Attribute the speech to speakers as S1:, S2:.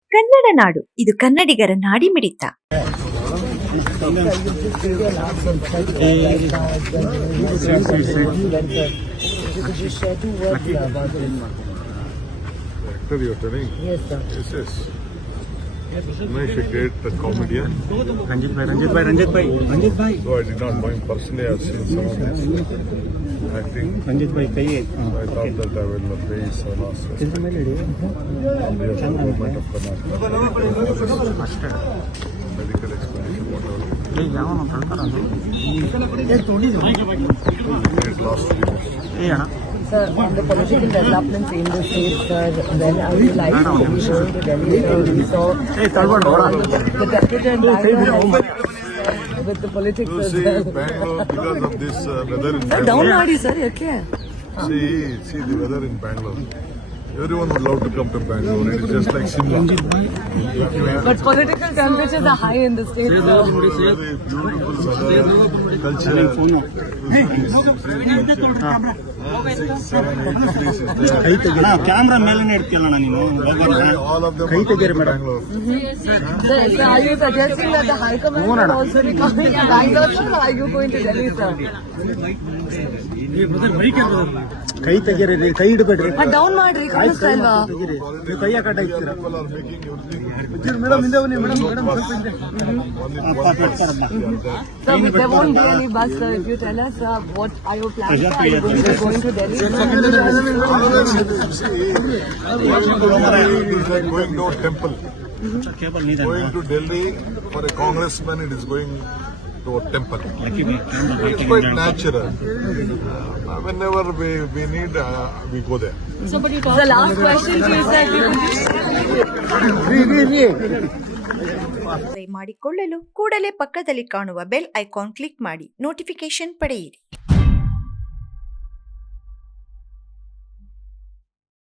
S1: ಕನ್ನಡ ನಾಡು, ಇದು ಕನ್ನಡಿಗರ ನಾಡಿಮಿಡಿತ.
S2: Yes, sir. Yes. Nice, a great comedian.
S3: Ranjit bhai.
S2: So I did not know him personally. I have seen some of his acting.
S3: Ranjit bhai, कहिए.
S2: I thought that I will pay so last on behalf of the government of Karnataka. Medical explanation, whatever. It lost 3 minutes.
S4: Sir, on the political developments in the state, sir, when I would like to go to Delhi, sir, we saw the deputy and Bangalore with the politics
S2: You
S4: as
S2: see,
S4: well.
S2: Bangalore, because of this weather in
S4: Down
S2: Bangalore.
S4: Nadi, sir, okay.
S2: See the weather in Bangalore. Everyone would love to come to Bangalore. It is just like Simla.
S4: But political temperatures are high in the state, sir.
S2: Very beautiful weather, culture. 6, 7, 8 degrees is there.
S3: Camera ಮೇಲೆ ಇಡ್ತೀಯಲ್ಲ ನೀನು.
S2: All of them are coming to Bangalore.
S4: Sir, are you suggesting that the High Command will also be coming to Bangalore, sir, or are you going to Delhi, sir?
S3: ಕೈ ತೆಗೀರಿ, ಕೈ ಇಡಬೇಡ್ರಿ.
S4: Down ಮಾಡ್ರಿ, ಕಾಣಿಸ್ತಾ ಇಲ್ವಾ?
S3: ನೀವು ಕೈ ಆ ಕಡೆ ಇಡ್ತೀರಾ.
S2: People are making everything.
S3: Madam ಹಿಂದೆ ಬನ್ನಿ, ಮೇಡಮ್ ಸ್ವಲ್ಪ ಹಿಂದೆ.
S4: Sir, there won't be any bus, sir. If you tell us what are your plans, are you going to Delhi?
S2: It is like going to a temple. Going to Delhi for a congressman, it is going to a temple. It's quite natural. Whenever we need, we go there.
S4: The last question is that
S1: ಮಾಡಿಕೊಳ್ಳಲು ಕೂಡಲೇ ಪಕ್ಕದಲ್ಲಿ ಕಾಣುವ bell icon click ಮಾಡಿ notification ಪಡೆಯಿರಿ.